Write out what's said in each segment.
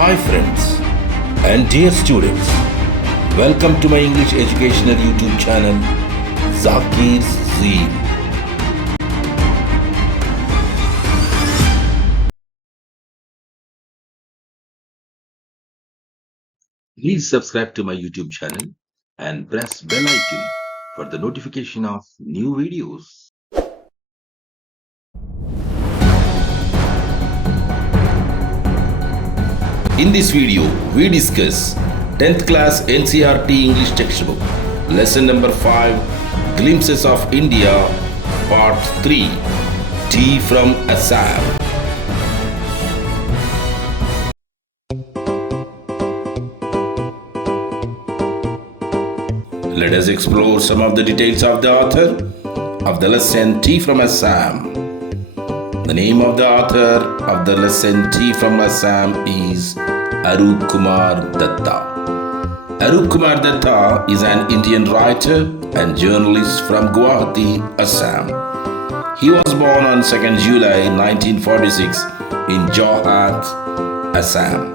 Hi friends and dear students, welcome to my English educational YouTube channel Zakir's Zeal. Please subscribe to my YouTube channel and press bell icon for the notification of new videos. In this video, we discuss 10th class NCERT English textbook, lesson number 5, Glimpses of India, part 3, Tea from Assam. Let us explore some of the details of the author of the lesson Tea from Assam. The name of the author of the lesson Tea from Assam is Arup Kumar Datta. Arup Kumar Datta is an Indian writer and journalist from Guwahati, Assam. He was born on 2nd July 1946 in Jorhat, Assam.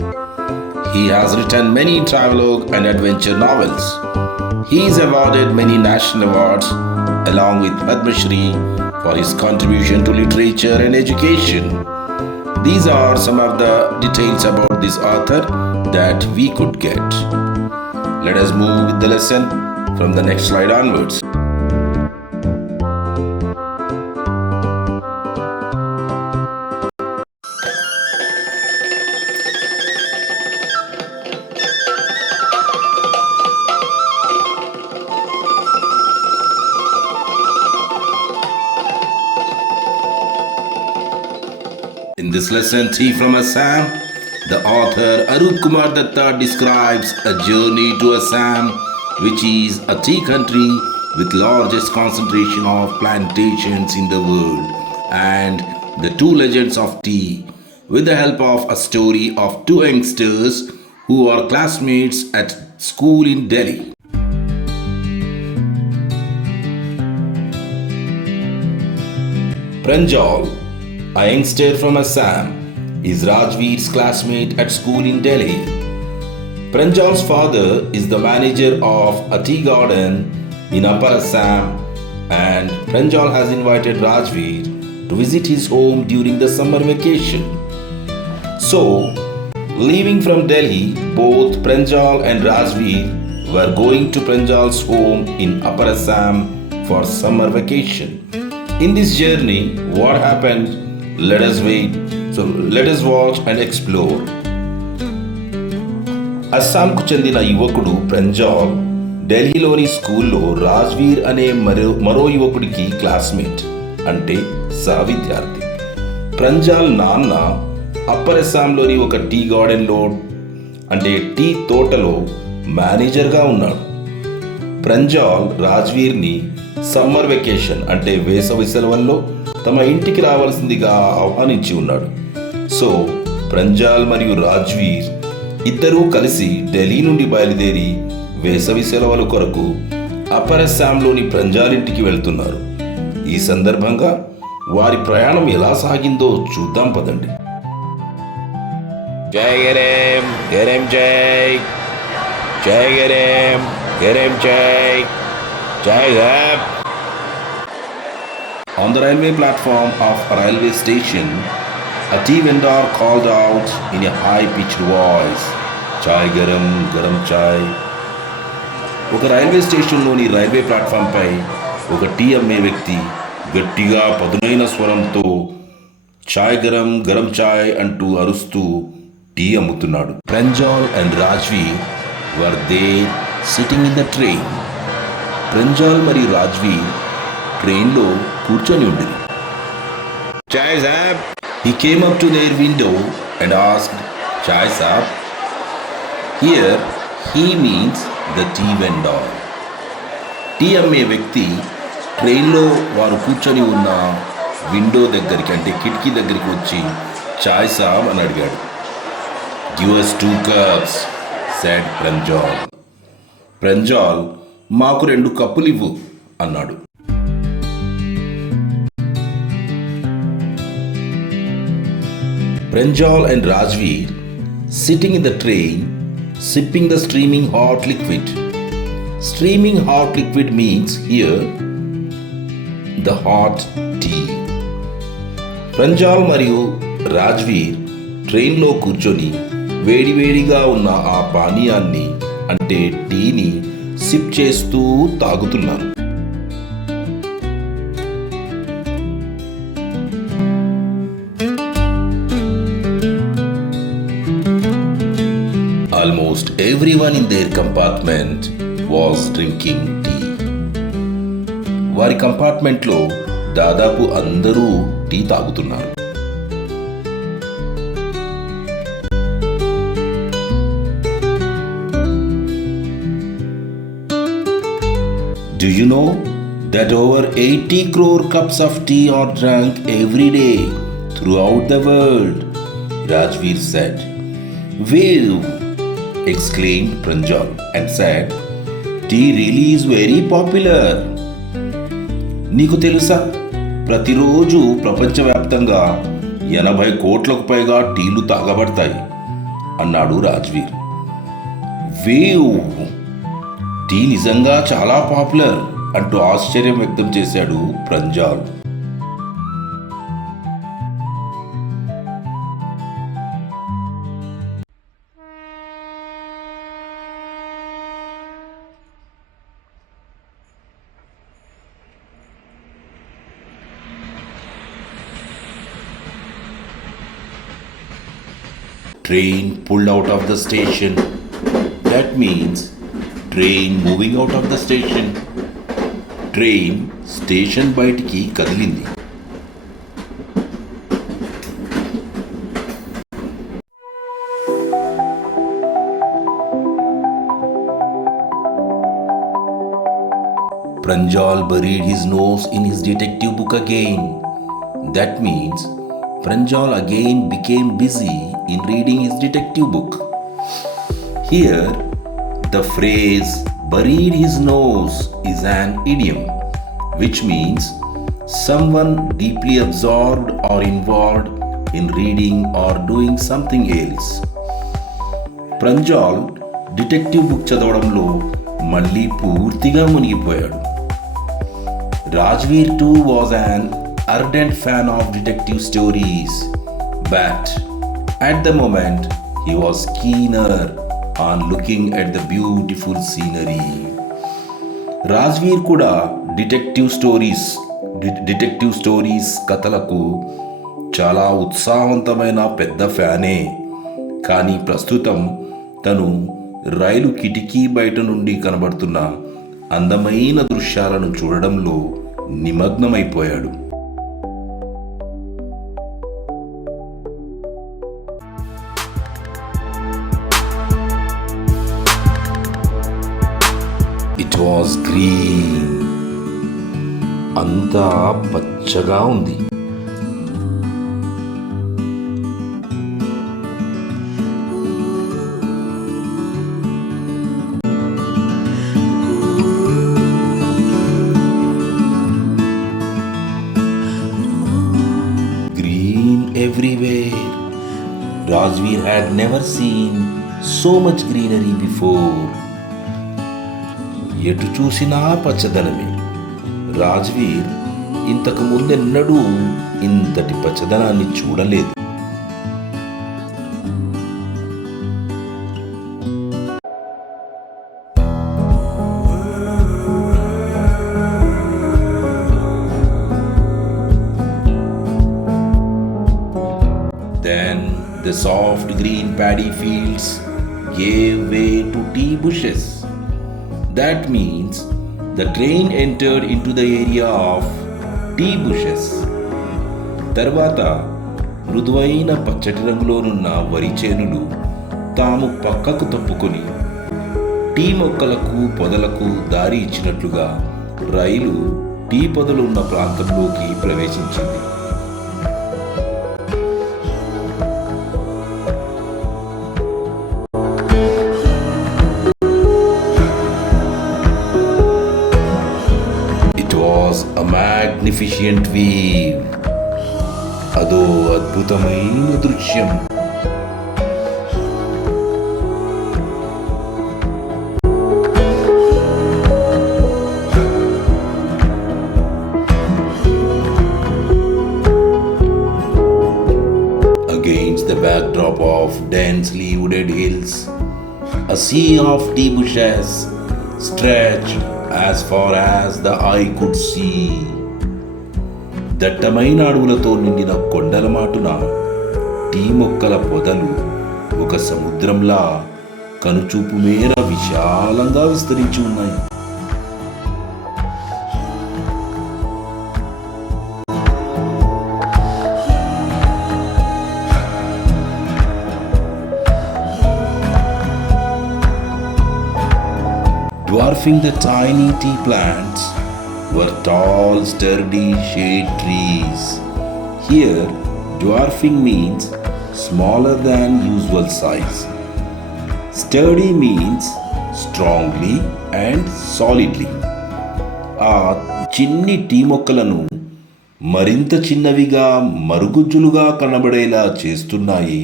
He has written many travelogue and adventure novels. He is awarded many national awards along with Padma Shri for his contribution to literature and education. These are some of the details about this author that we could get. Let us move with the lesson from the next slide onwards. In this lesson, Tea from Assam, the author Arup Kumar Datta describes a journey to Assam, which is a tea country with largest concentration of plantations in the world, and the two legends of tea, with the help of a story of two youngsters who are classmates at school in Delhi. Pranjal, a youngster from Assam, is Rajveer's classmate at school in Delhi. Pranjal's father is the manager of a tea garden in Upper Assam, and Pranjal has invited Rajveer to visit his home during the summer vacation. So, leaving from Delhi, both Pranjal and Rajveer were going to Pranjal's home in Upper Assam for summer vacation. In this journey, what happened? Let us watch and explore. అస్సాంకు చెందిన యువకుడు ప్రంజాల్ ఢిల్లీలోని స్కూల్లో రాజ్వీర్ అనే మరో యువకుడికి క్లాస్మేట్, అంటే సహ విద్యార్థి. ప్రంజాల్ నాన్న అప్పర్ అస్సాంలోని ఒక టీ గార్డెన్లో, అంటే టీ తోటలో మేనేజర్గా ఉన్నాడు. ప్రంజాల్ రాజ్వీర్ని సమ్మర్ వెకేషన్, అంటే వేసవి సెలవుల్లో తమ ఇంటికి రావాల్సిందిగా ఆహ్వానించి ఉన్నాడు. సో ప్రంజాల్ మరియు రాజ్వీర్ ఇద్దరూ కలిసి ఢిల్లీ నుండి బయలుదేరి వేసవి సెలవుల కొరకు అప్పర్ అస్సాంలోని ప్రంజాల్ ఇంటికి వెళ్తున్నారు. ఈ సందర్భంగా వారి ప్రయాణం ఎలా సాగిందో చూద్దాం పదండి. జై గరేం గరేం జై, జై గరేం గరేం జై, జై గరేం. On the railway platform of a railway station, a tea vendor called out in a high-pitched voice, "Chai garam, garam chai." ఒక రైల్వే స్టేషన్లోని రైల్వే ప్లాట్ఫామ్పై ఒక టీ అమ్మే వ్యక్తి గట్టిగా పదునైన స్వరంతో చాయ్ గరం గరం చాయ్ అంటూ అరుస్తూ టీ అమ్ముతున్నాడు. Pranjal and Rajveer were there sitting in the train. Pranjal మరియు రాజ్వీర్ ట్రైన్లో కూర్చొని ఉండింది. చాయ్ సాబ్. He came up to their window and asked, "Chai saab?" Here he means the tea vendor. Tea అమ్మే వ్యక్తి ట్రైన్లో వారు కూర్చొని ఉన్న విండో దగ్గరికి, అంటే కిటికీ దగ్గరికి వచ్చి చాయ్ సాబ్ అని అడిగాడు. "Give us 2 cups," said Pranjal. Pranjal మాకు 2 కప్పులు ఇవ్వు అన్నాడు. Pranjal and Rajveer sitting in the train, sipping the steaming hot liquid. Steaming hot liquid means here the hot tea. Pranjal మరియు రాజ్వీర్ ట్రైన్లో కూర్చొని వేడివేడిగా ఉన్న ఆ పానీయాన్ని అంటే టీని సిప్ చేస్తూ తాగుతున్నారు. Almost everyone in their compartment was drinking tea. వారి కంపార్ట్మెంట్లో దాదాపు అందరూ టీ తాగుతున్నారు. Do you know that over 80 crore cups of tea are drunk every day throughout the world? Rajveer said. Wow! Exclaimed Pranjal and said, tea really is very popular. నీకు తెలుసా, ప్రతిరోజు ప్రపంచవ్యాప్తంగా 80 కోట్లకు పైగా టీలు తాగబడతాయి అన్నాడు రాజ్వీర్. వేవ్, టీ నిజంగా చాలా పాపులర్ అంటూ ఆశ్చర్యం వ్యక్తం చేశాడు Pranjal. Train pulled out of the station. That means train moving out of the station. Train station బయటికి కదిలింది. Pranjal buried his nose in his detective book again. That means Pranjal again became busy in reading his detective book. Here, the phrase buried his nose is an idiom, which means someone deeply absorbed or involved in reading or doing something else. Pranjal detective book చదవడంలో మళ్ళీ పూర్తిగా మునిగిపోయాడు. Rajveer too was an ardent fan of detective stories, but at the moment he was keener on looking at the beautiful scenery. Rajveer కూడా detective stories కథలకు చాలా ఉత్సాహవంతమైన పెద్ద ఫ్యానే. కానీ ప్రస్తుతం తను రైలు కిటికీ బయట నుండి కనబడుతున్న అందమైన దృశ్యాలను చూడడంలో నిమగ్నమైపోయాడు. It was green. అంతా పచ్చగా ఉంది. Green everywhere. Rajveer had never seen so much greenery before. ఎటు చూసినా పచ్చదనమే. రాజ్వీర్ ఇంతకు ముందెన్నడూ ఇంతటి పచ్చదనాన్ని చూడలేదు. Then the soft green paddy fields gave way to tea bushes. That means the train entered into the area of tea bushes. తర్వాత మృదువైన పచ్చటి రంగులోనున్న వరి చేనులు తాము పక్కకు తప్పుకొని టీ మొక్కలకు పొదలకు దారి ఇచ్చినట్లుగా రైలు టీ పొదలు ఉన్న ప్రాంతంలోకి ప్రవేశించింది. A magnificent view. అదో అద్భుతమైన దృశ్యం. densely wooded hills, a sea of tea bushes stretched as far as the eye could see. దట్టమైన అడవులతో నిండిన కొండల మాటున టీ మొక్కల పొదలు ఒక సముద్రంలా కనుచూపు మేర విశాలంగా విస్తరించి ఉన్నాయి. Dwarfing the tiny tea plants were tall, sturdy shade trees. Here, dwarfing means smaller than usual size. Sturdy means strongly and solidly. ఆ చిన్ని టీ మొక్కలను మరింత చిన్నవిగా మరుగుజ్జులుగా కనబడేలా చేస్తున్నాయి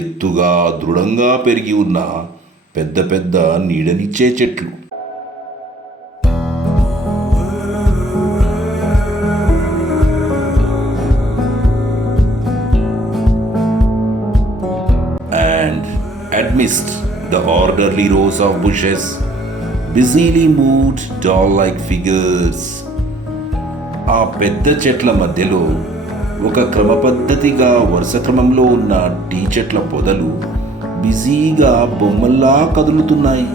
ఎత్తుగా దృఢంగా పెరిగి ఉన్న పెద్ద పెద్ద నీడనిచ్చే చెట్లు. Amidst the orderly rows of bushes, busily moved doll-like figures. ఆ పెద్ద చెట్ల మధ్యలో ఒక క్రమపద్ధతిగా వరుస క్రమంలో ఉన్న టీ చెట్ల పొదలు బిజీగా బొమ్మల్లా కదులుతున్నాయి.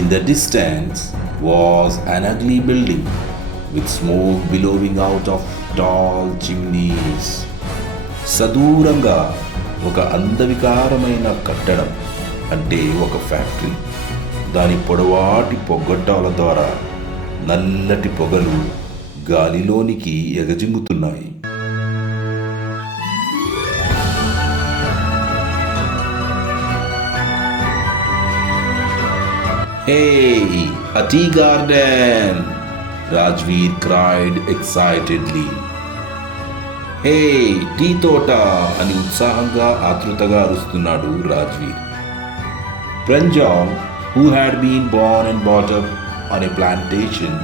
In the distance was an ugly building with smoke billowing out of tall chimneys. సదూరంగా ఒక అందవికారమైన కట్టడం అంటే ఒక ఫ్యాక్టరీ. దాని పొడవాటి పొగ్గొట్టాల ద్వారా నల్లటి పొగలు గాలిలోనికి ఎగజిమ్ముతున్నాయి. Hey, a tea garden! Rajveer cried excitedly. Hey, tea తోట అని ఉత్సాహంగా ఆతృతగా అరుస్తున్నాడు Rajveer. Pranjal, who had been born and brought up on a plantation,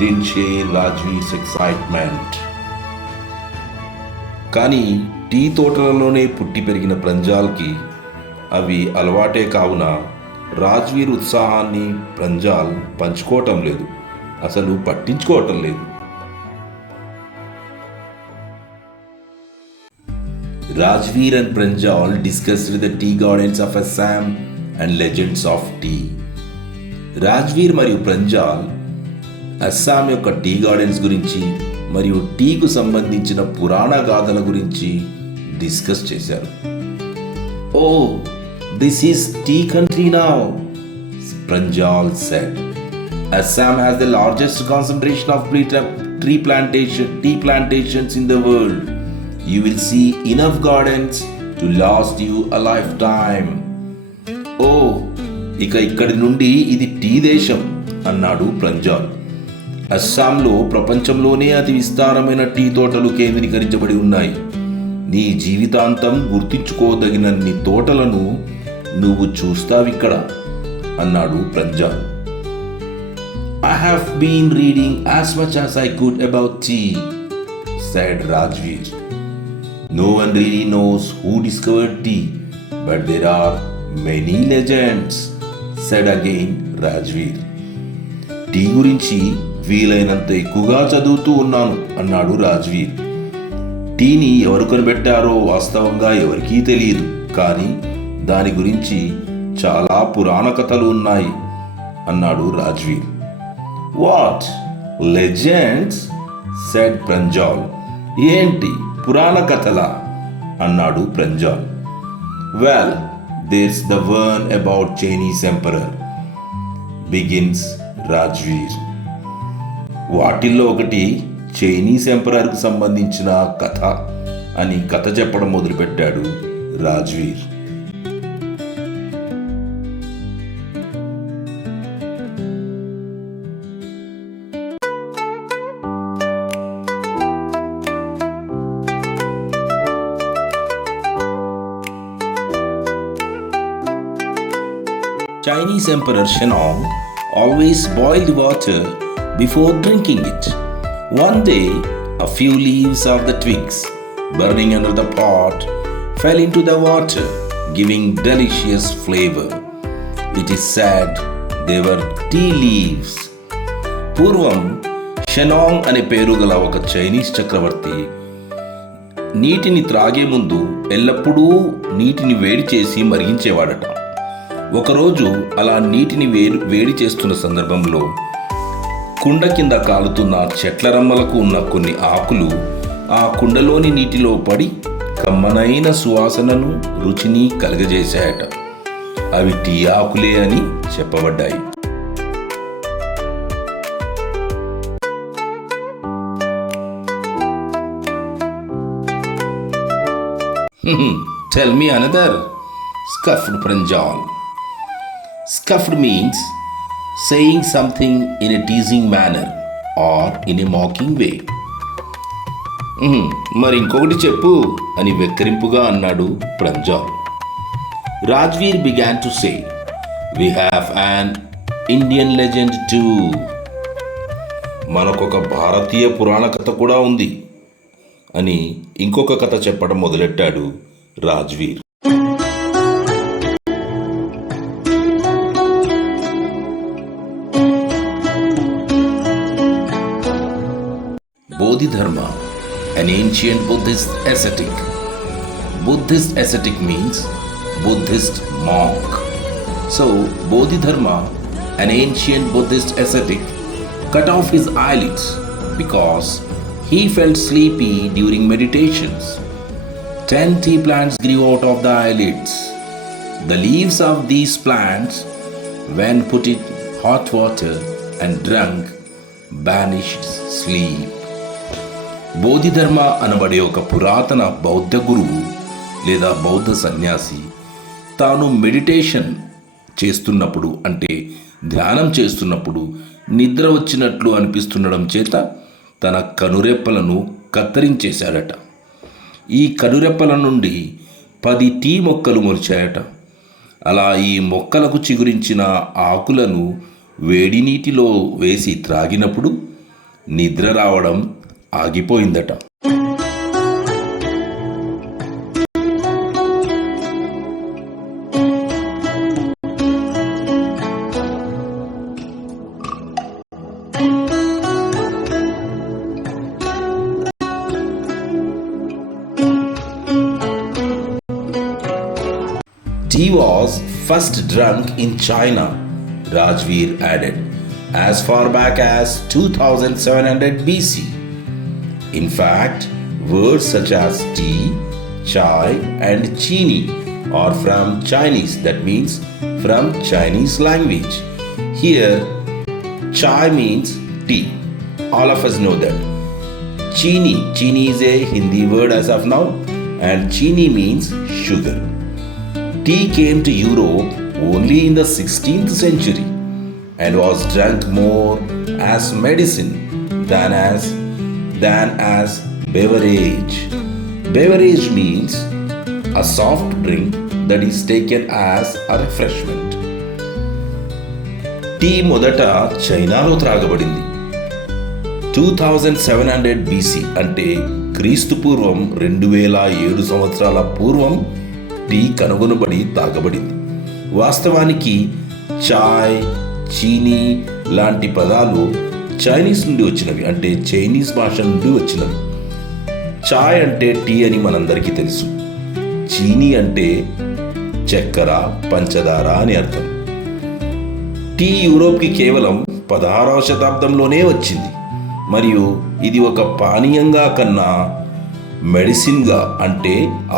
didn't share Rajveer's excitement. కానీ టీ తోటలలోనే పుట్టి పెరిగిన ప్రంజాల్కి అవి అలవాటే కావున రాజ్వీర్ ఉత్సాహాన్ని ప్రంజాల్ పంచుకోవటం లేదు, అసలు పట్టించుకోవటం లేదు. Rajveer and Pranjal discussed the tea gardens of Assam and legends of tea. Rajveer మరియు ప్రంజాల్ అస్సాం యొక్క టీ గార్డెన్స్ గురించి మరియు టీకు సంబంధించిన పురాణ గాథల గురించి డిస్కస్ చేశారు. ఓ, this is tea country now, Pranjal said. Assam has the largest concentration of tea plantations in the world. You will see enough gardens to last you a lifetime. Oh, ఇక్కడి నుండి ఇది టీ దేశం అన్నాడు ప్రంజాల్. అస్సాంలో ప్రపంచంలోనే అతి విస్తారమైన టీ తోటలు కేంద్రీకరించబడి ఉన్నాయి. నీ జీవితాంతం గుర్తించుకోదగినన్ని తోటలను నువ్వు చూస్తావిక్కడ అన్నాడు Pranjal. I have been reading as much as I could about tea, said Rajveer. No one really knows who discovered tea, but there are many legends, said again Rajveer. Tea గురించి వీలైనంత ఎక్కువగా చదువుతూ ఉన్నాను అన్నాడు రాజ్వీర్. టీని ఎవరు కనిపెట్టారో వాస్తవంగా ఎవరికీ తెలియదు, కానీ దాని గురించి చాలా పురాణ కథలు ఉన్నాయి అన్నాడు Rajveer. What legends, said Pranjal. ఏంటి పురాణ కథలా అన్నాడు Pranjal. Well, there's the one about Chinese emperor, begins Rajveer. వాటిల్లో ఒకటి చైనీస్ ఎంపరర్కు సంబంధించిన కథ అని కథ చెప్పడం మొదలుపెట్టాడు Rajveer. Chinese Emperor Shennong always boil the water before drinking it. One day, a few leaves of the twigs burning under the pot fell into the water, giving delicious flavor. It is said they were tea leaves. పూర్వం షెనాంగ్ అనే పేరు గల ఒక చైనీస్ చక్రవర్తి నీటిని త్రాగే ముందు ఎల్లప్పుడూ నీటిని వేడి చేసి మరిగించేవాడట. ఒకరోజు అలా నీటిని వేడి చేస్తున్న సందర్భంలో కుండ కింద కాలుతున్న చెట్ల రమ్మలకు ఉన్న కొన్ని ఆకులు ఆ కుండలోని నీటిలో పడి కమ్మనైన సువాసనను రుచిని కలుగజేశాయట. అవి టీ ఆకులే అని చెప్పబడ్డాయి. Tell me another, scoffed Pranjal. Scoffed means saying something in a teasing manner or in a mocking way. మరి ఇంకొకటి చెప్పు అని వెక్కరింపుగా అన్నాడు ప్రంజాల్. Rajveer began to say, we have an Indian legend too. మనకొక భారతీయ పురాణ కథ కూడా ఉంది అని ఇంకొక కథ చెప్పడం మొదలెట్టాడు Rajveer. Bodhidharma, an ancient Buddhist ascetic. Buddhist ascetic means Buddhist monk. So, Bodhidharma, an ancient Buddhist ascetic, cut off his eyelids because he felt sleepy during meditations. 10 tea plants grew out of the eyelids. The leaves of these plants, when put in hot water and drunk, banished sleep. Bodhidharma అనబడే ఒక పురాతన బౌద్ధ గురువు లేదా బౌద్ధ సన్యాసి తాను మెడిటేషన్ చేస్తున్నప్పుడు అంటే ధ్యానం చేస్తున్నప్పుడు నిద్ర వచ్చినట్లు అనిపిస్తుండడం చేత తన కనురెప్పలను కత్తిరించేశాడట. ఈ కనురెప్పల నుండి 10 టీ మొక్కలు మొలిచాయట. అలా ఈ మొక్కలకు చిగురించిన ఆకులను వేడి నీటిలో వేసి త్రాగినప్పుడు నిద్ర రావడం ఆగిపోయిందట. Tea was first drunk in China, Rajveer added, as far back as 2700 BC. In fact, words such as tea, chai and chini are from Chinese, that means from Chinese language. Here, chai means tea. All of us know that. Chini is a Hindi word as of now, and chini means sugar. Tea came to Europe only in the 16th century and was drunk more as medicine than as beverage. Beverage means a soft drink that is taken as a refreshment. Tea మొదట చైనాలో త్రాగబడింది. 2700 BC అంటే క్రీస్తు పూర్వం 2007 సంవత్సరాల పూర్వం టీ కనుగొనబడి తాగబడింది. వాస్తవానికి చాయ్, చీనీ లాంటి పదాలు చైనీస్ నుండి వచ్చినవి, అంటే చైనీస్ భాష నుండి వచ్చినవి. చాయ్ అంటే టీ అని మనందరికీ తెలుసు. చీనీ అంటే చక్కెర, పంచదార అని అర్థం. టీ యూరోప్కి కేవలం 16వ శతాబ్దంలోనే వచ్చింది మరియు ఇది ఒక పానీయంగా కన్నా మెడిసిన్గా అంటే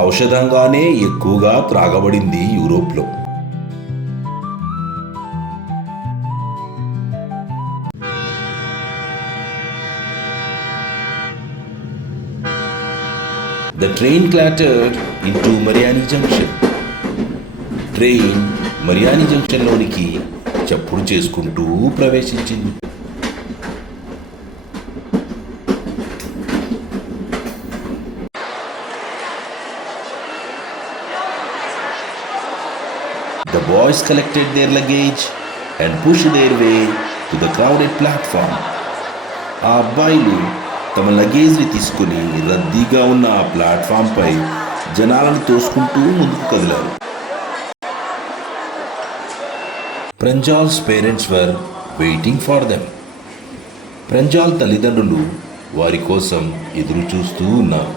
ఔషధంగానే ఎక్కువగా త్రాగబడింది యూరోప్లో. The train clattered into Mariani Junction. Train Mariani జంక్షన్లోనికి చప్పుడు చేసుకుంటూ ప్రవేశించింది. The boys collected their luggage and push their way to the crowded platform. ఆ అబ్బాయిలు తమ లగేజ్ని తీసుకుని రద్దీగా ఉన్న ఆ ప్లాట్ఫామ్పై జనాలను తోసుకుంటూ ముందుకు కదిలారు. Pranjal's parents were waiting for them. Pranjal తల్లిదండ్రులు వారి కోసం ఎదురు చూస్తూ ఉన్నారు.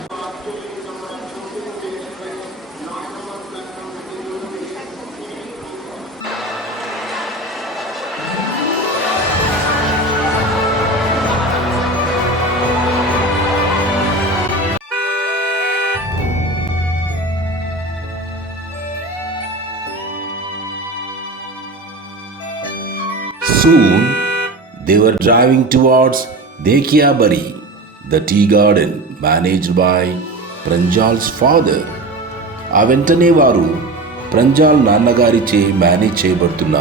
Soon they were driving towards Dekhiabari, the tea garden managed by Pranjal's father. ఆ వెంటనే వారు ప్రంజాల్ నాన్నగారిచే మేనేజ్ చేయబడుతున్న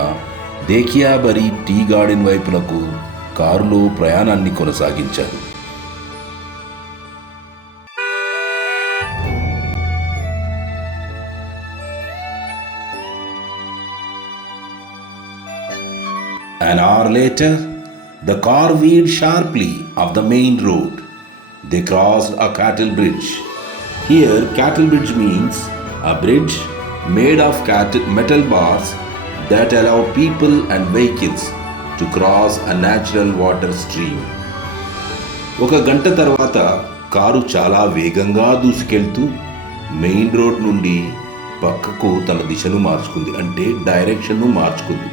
దేకియాబరి టీ గార్డెన్ వైపునకు కారులో ప్రయాణాన్ని కొనసాగించారు. An hour later, the car veered sharply off the main road. They crossed a cattle bridge. Here, cattle bridge means a bridge made of metal bars that allow people and vehicles to cross a natural water stream. ఒక గంట తర్వాత కారు చాలా వేగంగా దూసుకెళ్తూ main road నుండి పక్కకు తన దిశను మార్చుకుంది, అంటే డైరెక్షన్ను మార్చుకుంది.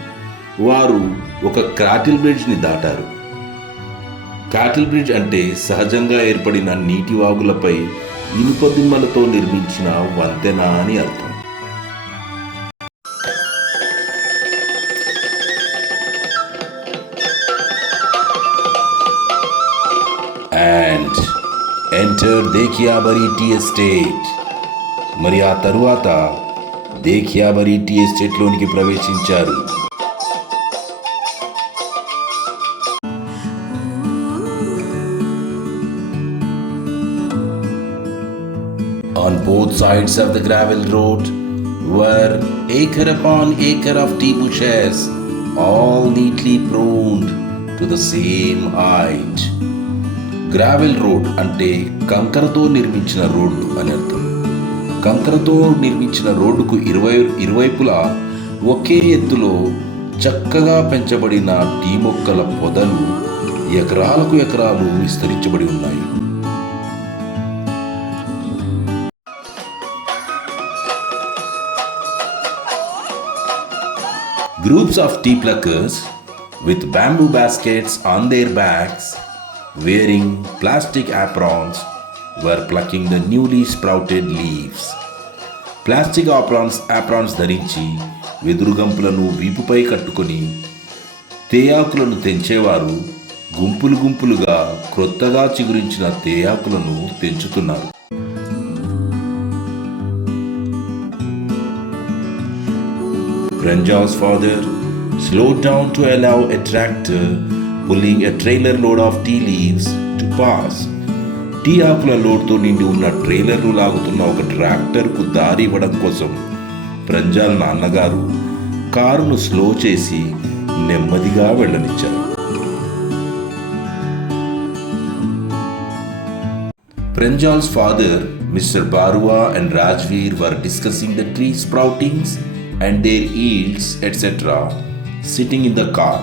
వారు ఒక క్యాటిల్ బ్రిడ్జ్ని దాటారు. క్యాటిల్ బ్రిడ్జ్ అంటే సహజంగా ఏర్పడిన నీటి వాగులపై ఇనుప దిమ్మలతో నిర్మించిన వంతెన అని అర్థం. And enter Dekiyabari tea estate. మరి ఆ తరువాత దేకియాబరి టీ ఎస్టేట్లోనికి ప్రవేశించారు. On both sides of the gravel road were acre upon acre of tea bushes, all neatly pruned to the same height. Gravel road అంటే కంకరతో నిర్మించిన రోడ్డు అని అర్థం. కంకరతో నిర్మించిన రోడ్డుకు ఇరువైపులా ఒకే ఎత్తులో చక్కగా పెంచబడిన టీ మొక్కల పొదలు ఎకరాలకు ఎకరాలు విస్తరించబడి ఉన్నాయి. Groups of tea pluckers with bamboo baskets on their backs, wearing plastic aprons, were plucking the newly sprouted leaves. Plastic aprons ధరించి వెదురుగంపులను వీపుపై కట్టుకొని తేయాకులను తెంచేవారు గుంపులు గుంపులుగా క్రొత్తగా చిగురించిన తేయాకులను తెంచుతున్నారు. Pranjal's father slowed down to allow a tractor pulling a trailer load of tea leaves to pass. Tea ఆకుల లోడ్తో నిండి ఉన్న ట్రైలర్ను లాగుతున్న ఒక ట్రాక్టర్కు దారి ఇవ్వడం కోసం ప్రంజాల్ నాన్నగారు కారును స్లో చేసి నెమ్మదిగా వెళ్ళనిచ్చారు. Pranjal's father, Mr. Barua and Rajveer were discussing the tree sproutings and their yields etc. sitting in the car.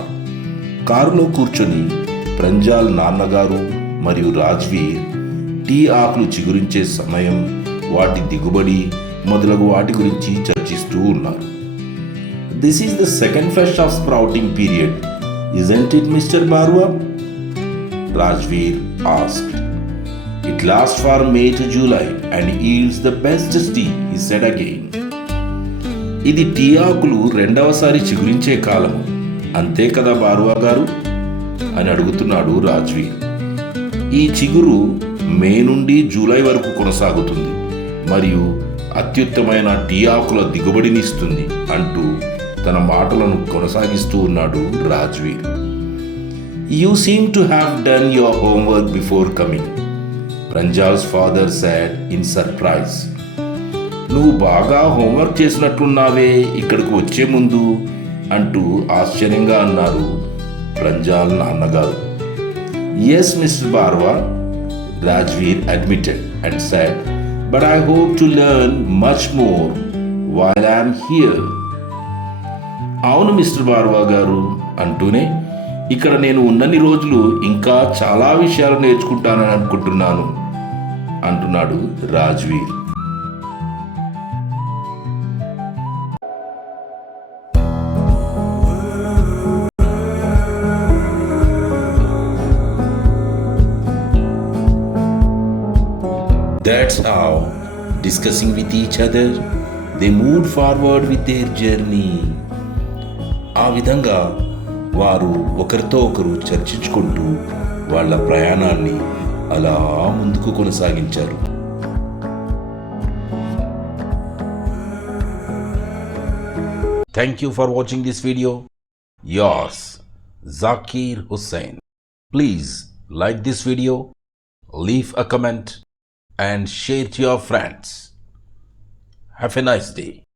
కారులో కూర్చొని ప్రంజాల్ నాన్నగారు మరియు రాజ్వీర్ టీ ఆకులు చిగురించే సమయం, వాటి దిగుబడి మొదలగు వాటి గురించి చర్చిస్తూ ఉన్నారు. This is the second flush of sprouting period, isn't it, Mr. Barua? Rajveer asked. It lasts from May to July and yields the best tea, he said again. ఇది టీ ఆకులు రెండవసారి చిగురించే కాలం, అంతే కదా బారువా గారు అని అడుగుతున్నాడు రాజ్వీర్. ఈ చిగురు మే నుండి జూలై వరకు కొనసాగుతుంది మరియు అత్యుత్తమైన టీ ఆకుల దిగుబడినిస్తుంది అంటూ తన మాటలను కొనసాగిస్తూ ఉన్నాడు Rajveer. You seem to have done your homework before coming, Pranjal's father said in surprise. నువ్వు బాగా హోంవర్క్ చేసినట్లున్నావే ఇక్కడికి వచ్చే ముందు అంటూ ఆశ్చర్యంగా అన్నారు ప్రంజాల్ నాన్నగారు. Yes mister Barua, Rajveer admitted and said, but I hope to learn much more while I am here. అవును మిస్టర్ బార్వా గారు అంటూనే, ఇక్కడ నేను ఉన్నన్ని రోజులు ఇంకా చాలా విషయాలు నేర్చుకుంటానని అనుకుంటున్నాను అంటున్నాడు Rajveer. That's how, discussing with each other, they moved forward with their journey. ఆ విధంగా వారు ఒకరితో ఒకరు చర్చించుకుంటూ వాళ్ళ ప్రయాణాన్ని అలా ముందుకు కొనసాగించారు. Thank you for watching this video. Yours, Zakir Hussain. Please like this video, leave a comment and share to your friends. Have a nice day.